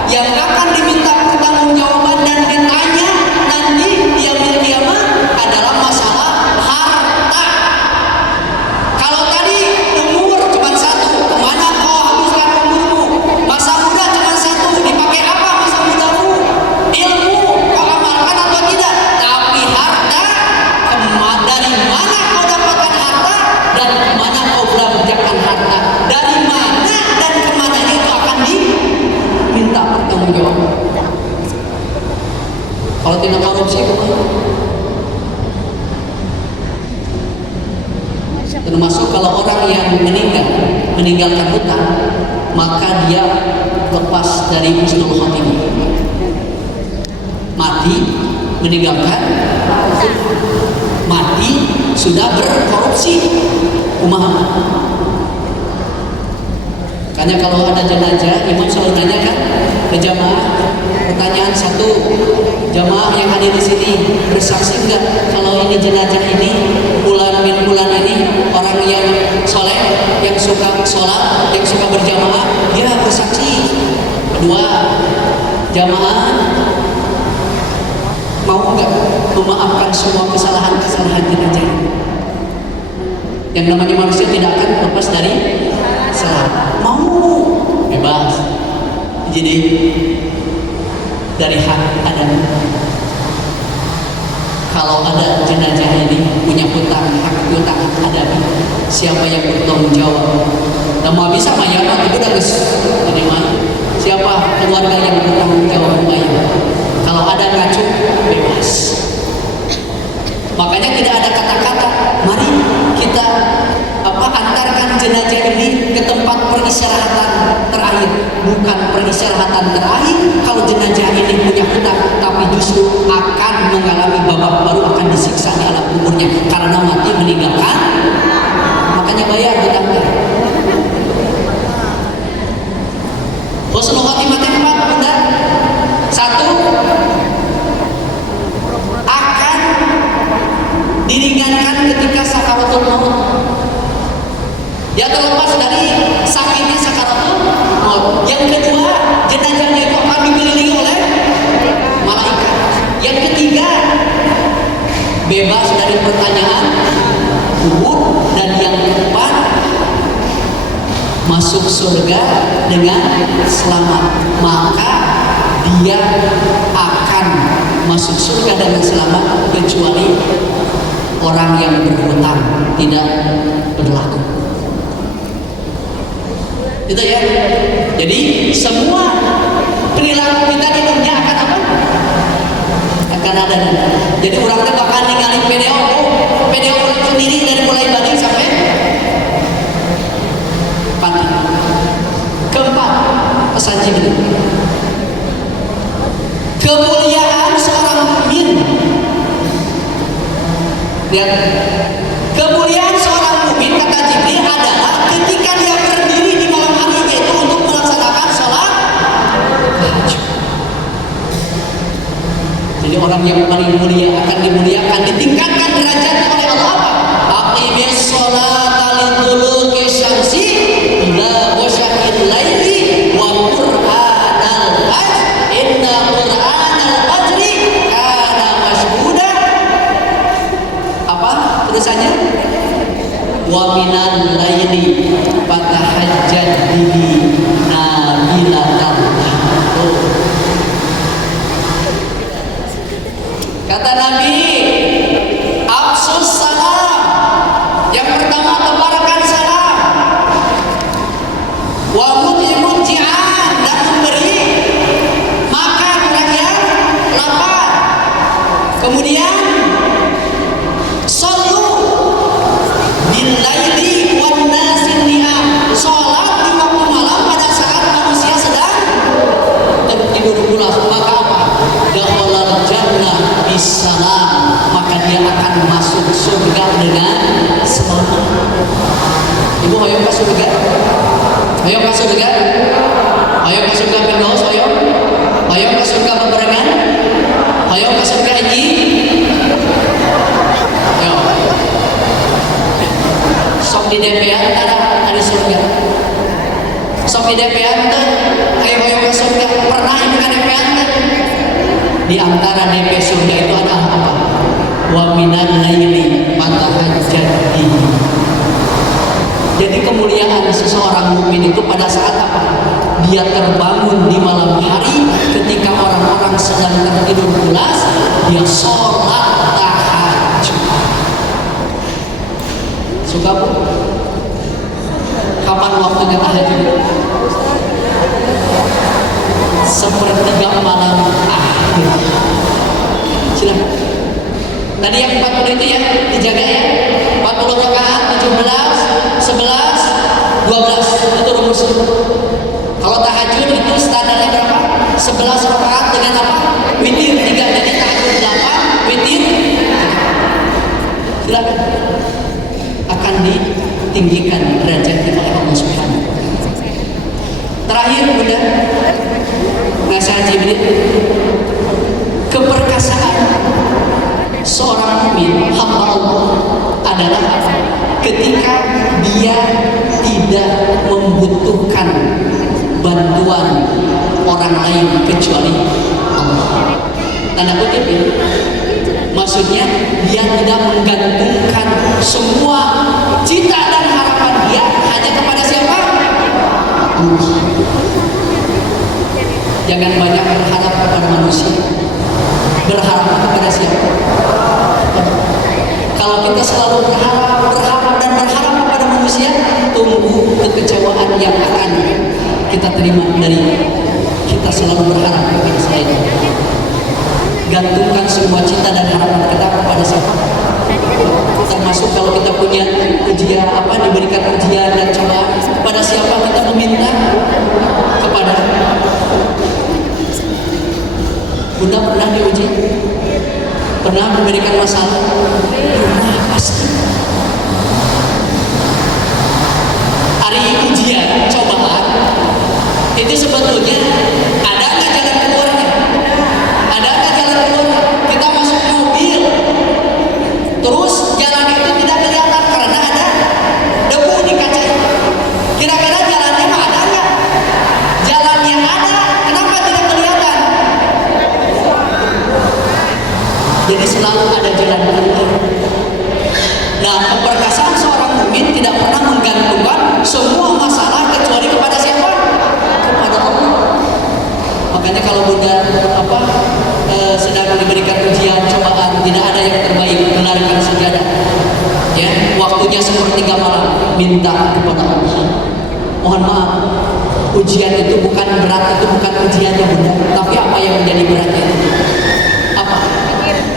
yang akan diminta pertanggungjawaban dan ditanya Kalau tidak korupsi kumaha? Termasuk kalau orang yang meninggalkan hutang, maka dia lepas dari husnul khotimah. Mati meninggalkan, mati sudah berkorupsi. Kumaha? Karena kalau ada jenazah, imam selalu nanya kan ke jamaah, pertanyaan satu, jamaah yang hadir di sini bersaksi enggak kalau ini jenazah ini bulan bin bulan ini orang yang soleh, yang suka sholat, yang suka berjamaah, dia bersaksi. Kedua, jamaah mau enggak memaafkan semua kesalahan-kesalahan jenazah? Yang namanya manusia tidak akan lepas dari salah. Mau bebas. Jadi dari hak ada. Kalau ada jenazah ini punya hutang, hak ada. Siapa yang bertanggung jawab? Nama bisa mayat itu udah guys. Jadi siapa keluarga yang bertanggung jawab mayat? Kalau ada racun bebas. Makanya tidak ada kata-kata, mari kita antarkan jenazah ini ke tempat peristirahatan terakhir. Bukan peristirahatan terakhir kalau jenazah ini punya hutang, tapi justru akan mengalami babak baru, akan disiksa di alam kuburnya karena mati meninggalkan. Makanya bayar hutangnya. Husnul khotimah 4 benar. 1, akan diringankan ketika sakaratul maut. Dia terlepas dari sakitnya sakaratul maut. Yang kedua, jenazahnya itu akan dikelilingi oleh malaikat. Yang ketiga, bebas dari pertanyaan kubur. Dan yang keempat, masuk surga dengan selamat. Maka dia akan masuk surga dengan selamat kecuali orang yang berhutang tidak berlaku. Itu ya. Jadi semua perilaku kita di dunia akan apa? Akan ada. Jadi orang itu bakal ninggalin PDO sendiri dari mulai balik sampai mati. Keempat, pesan Jibril. Kemuliaan seorang mukmin. Lihat, kemuliaan seorang mukmin kata Jibril adalah ketika dia berdiri di malam hari yaitu untuk melaksanakan sholat tahajud. Jadi orang yang paling mulia akan dimuliakan, ditingkatkan derajatnya oleh Allah. Aqimis sholata liduluki syamsi ila ghasaqil laili wa qur'anal fajr inna qur'anal fajri kana mashhuda. Apa tulisannya? Wa minal laili fatahajjad bihi nafilatan. Kata Nabi, afsus salam. Yang pertama, tebarkan salam. Wa mut'imut ji'an, dan memberi makan orang yang lapar. Kemudian sallu bil laili wan nasi niyam. Salat di waktu malam pada saat manusia sedang tertidur pulas. Maka apa? Dakhalal jannah bisalam, maka dia akan masuk surga dengan selamat. Ibu ayo ke surga? Ayo ke surga? Ayo ke surga Firdaus, ayo. Ayo ke surga bebarengan. Ayo ke surga haji. Ayo. Sok di DP-an ada surga. Sok di DP-an tuh, ayo ke surga. Pernah ibu ke DP-an tuh? Di antara DP surga itu ada apa? Wa minal laili fatahajjad bihi. Jadi kemuliaan seseorang mukmin itu pada saat apa? Dia terbangun di malam hari ketika orang-orang sedang tertidur pulas, dia sholat tahajud. Suka bu? Kapan waktunya tahajud? Sepertiga malam akhir. Tadi yang 40 itu ya dijaga ya. 40 rakaat 17, 11, 12 itu rumus. Kalau tahajud itu standarnya berapa? 11 rakaat dengan apa? Witir 3. Jadi tahajud 8, witir 3. Silakan. Akan ditinggikan derajatnya oleh Allah Subhanahu wa taala. Terakhir Bunda, nasihat Jibril, keperkasaan seorang mukmin hamba Allah adalah ketika dia tidak membutuhkan bantuan orang lain kecuali Allah. Tanda kutip ya. Maksudnya dia tidak menggantungkan semua cita dan harapan dia hanya kepada siapa? Allah. Jangan banyak berharap kepada manusia. Berharap kepada siapa? Kalau kita selalu berharap kepada manusia, tunggu kekecewaan yang akan kita terima dari kita selalu berharap kepada selain Allah. Gantungkan semua cinta dan harapan kita kepada siapa? Termasuk kalau kita punya ujian diberikan ujian dan cobaan, kepada siapa kita meminta? Kepada Bunda pernah diuji? Pernah memberikan masalah? Pernah pasti. Hari ujian, cobaan itu sebetulnya ada nggak jalan keluarnya? Ada nggak jalan keluarnya? Kita masuk mobil, terus jalan itu tidak kelihatan karena ada debu di kaca. Kira-kira jalannya ada nggak? Jalan yang ada, kenapa tidak kelihatan? Jadi selalu ada jalan keluar. Nah, keperkasaan seorang mukmin tidak pernah menggantungkan semua masalah kecuali kepada siapa? Kepada Allah. Makanya kalau Bunda sedang diberikan ujian, cobaan, tidak ada yang terbaik, benarkan sajadah. Ya, waktunya sepertiga malam, minta kepada Allah. Mohon maaf, ujian itu bukan berat, itu bukan ujiannya Bunda, tapi apa yang menjadi beratnya? Apa?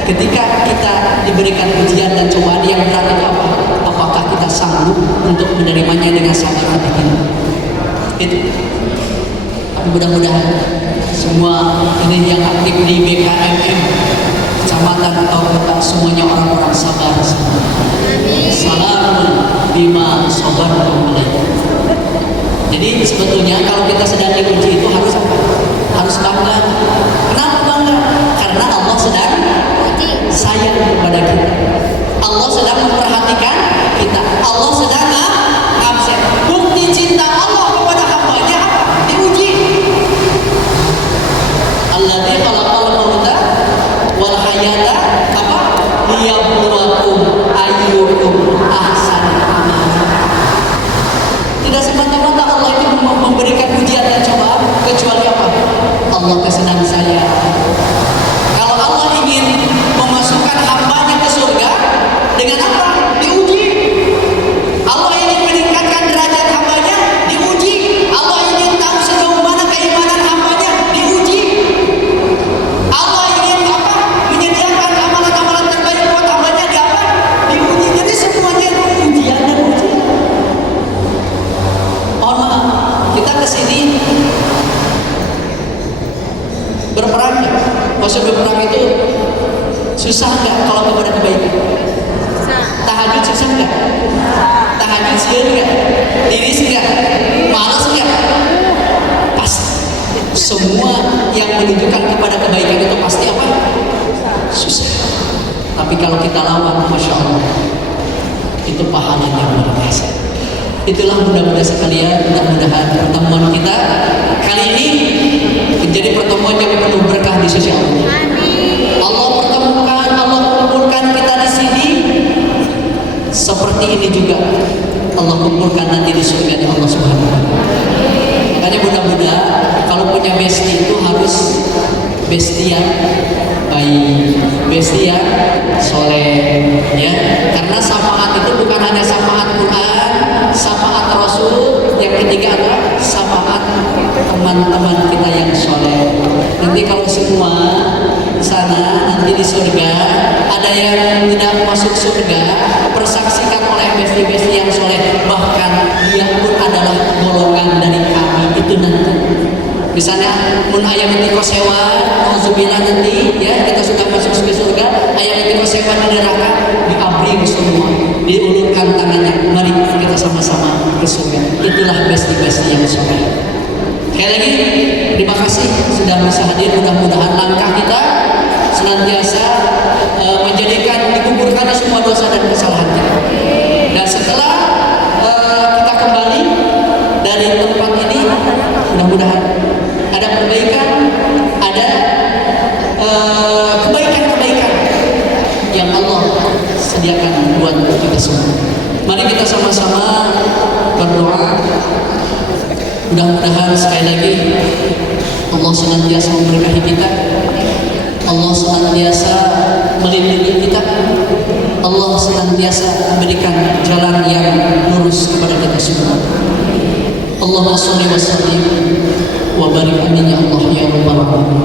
Ketika kita diberikan ujian dan cobaan yang berat itu apa? Apakah kita sanggup untuk menerimanya dengan sabar hati kita? Itu. Mudah-mudahan semua ini yang aktif di BKMM, kecamatan atau kota, semuanya orang-orang sabar. Salamun bima sabartum alaih. Jadi sebetulnya kalau kita sedang diuji itu harus apa? Harus bangga. Kenapa bangga? Karena Allah sedang sayang kepada kita. Allah sedang memperhatikan kita. Allah sedang ngabsen. Bukti cinta Allah kepada hambanya apa? Diuji. Alladzi khalaqal mauta wal hayata apa? Liyabluwakum ayyukum ahsanu amala. Tidak semata-mata Allah itu memberikan ujian dan cobaan kecuali apa? Allah kesenangan saya. Kalau Allah ingin memasukkan hambanya ke surga dengan apa? Diuji. Allah ingin meningkatkan derajat hambanya, diuji. Allah ingin tahu sejauh mana keimanan hambanya, diuji. Allah ingin apa? Menyediakan amalan-amalan terbaik buat hambanya, diuji. Jadi semuanya itu ujian dan ujian. Mohon maaf, kita kesini berperang. Maksud berperang itu susah nggak kalau kepada kebaikan? Tahajud susah nggak? Tahajud sih nggak? Iris nggak? Malas nggak? Pasti. Semua yang menunjukkan kepada kebaikan itu pasti apa? Susah. Tapi kalau kita lawan, masya Allah, itu pahalanya luar biasa. Itulah mudah-mudahan sekalian, mudah-mudahan pertemuan kita kali ini menjadi pertemuan yang penuh berkah di sisi Allah. Allah pertemukan, Allah kumpulkan kita di sini. Seperti ini juga Allah kumpulkan nanti di surga Allah Subhanahu wa taala. Makanya mudah-mudahan kalau punya bestie itu harus bestie yang baik, bestie yang soleh, ya. Karena syafaat itu bukan hanya syafaat Quran, syafaat Rasul, yang ketiga adalah syafaat teman-teman kita yang soleh. Nanti kalau semua di sana nanti di surga ada yang tidak masuk surga persaksikan oleh besti-besti yang soleh, bahkan dia pun adalah golongan dari kami itu nanti. Misalnya mun aya mati kosewa, nauzubillah nanti ya kita sudah masuk ke surga, aya mati kosewa di neraka, diabri semua, diulurkan tangannya, mari kita sama-sama ke surga. Itulah besti-besti yang soleh. Sekali lagi terima kasih sudah bisa hadir, mudah-mudahan langkah kita senantiasa menjadikan dikuburkan semua dosa dan kesalahan kita. Dan setelah kita kembali dari tempat ini, mudah-mudahan ada perbaikan, ada kebaikan-kebaikan yang Allah sediakan buat kita semua. Mari kita sama-sama berdoa. Mudah-mudahan sekali lagi Allah senantiasa memberkahi kita, Allah senantiasa melindungi kita, Allah senantiasa memberikan jalan yang lurus kepada kita semua. Allahumma sholli wa sallim wa barik amin ya Allah ya rabbal alamin.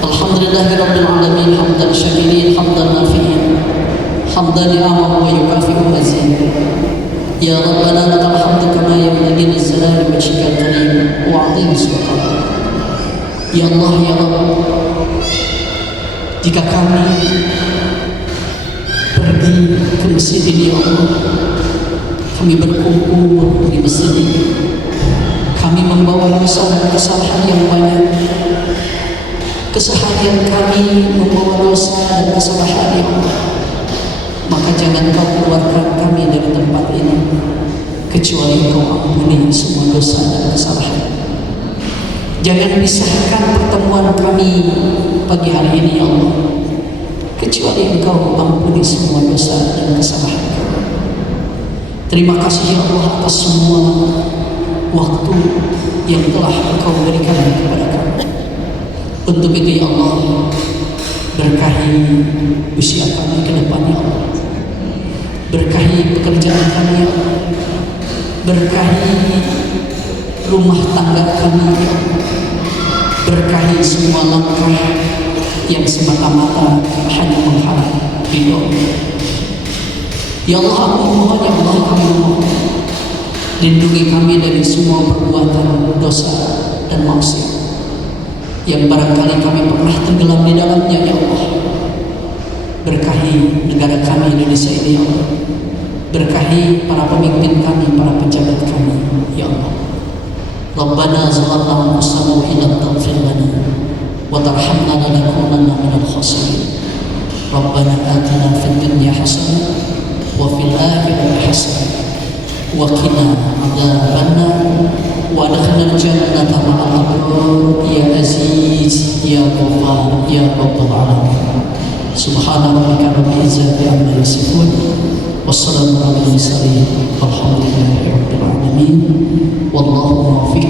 Alhamdulillahirabbil alamin, hamdan syakirin, hamdan nafi'in, hamdan ni'amah wa yukafi'u mazid. Ya Rabbana lakal hamdu kama yanbaghi lijalali wajhikal karim wa 'azimi sultanik. Ya Allah ya Rabb, jika kami pergi ke masjid ini ya Allah, kami berkumpul di masjid ini, kami membawa dosa dan kesalahan yang banyak. Keseharian kami membawa dosa dan kesalahan ya Allah, maka jangan kau keluarkan kami dari tempat ini kecuali kau ampuni semua dosa dan kesalahan. Jangan pisahkan pertemuan kami pagi hari ini ya Allah, kecuali engkau ampuni semua dosa dan kesalahan kami. Terima kasih ya Allah atas semua waktu yang telah engkau berikan kepada kami. Untuk itu ya Allah, berkahi usia kami ke depan ya Allah, berkahi pekerjaan kami ya Allah, berkahi rumah tangga kami ya Allah, berkahi semua langkah yang semata-mata hanya mengharap ridho. Ya Allah, aku mohon ya Allah, kami mohon lindungi kami dari semua perbuatan dosa dan maksiat yang barangkali kami pernah tenggelam di dalamnya ya Allah. Berkahi negara kami Indonesia ini ya Allah, berkahi para pemimpin kami, para pejabat kami ya Allah. Rabbana zalamna anfusana wa illam taghfir lana wa tarhamna lanakunanna minal khasirin. Rabbana atina fid dunya hasanah wa fil akhirati hasanah wa qina adzabannar wa adkhilna jannata ma'al abrar ya aziz ya ghafar ya rabbal alamin. Subhana rabbika rabbil izzati amma yasifun, wassalamu ala mursalin, walhamdulillahi rabbil alamin. Wallahu muwaffiq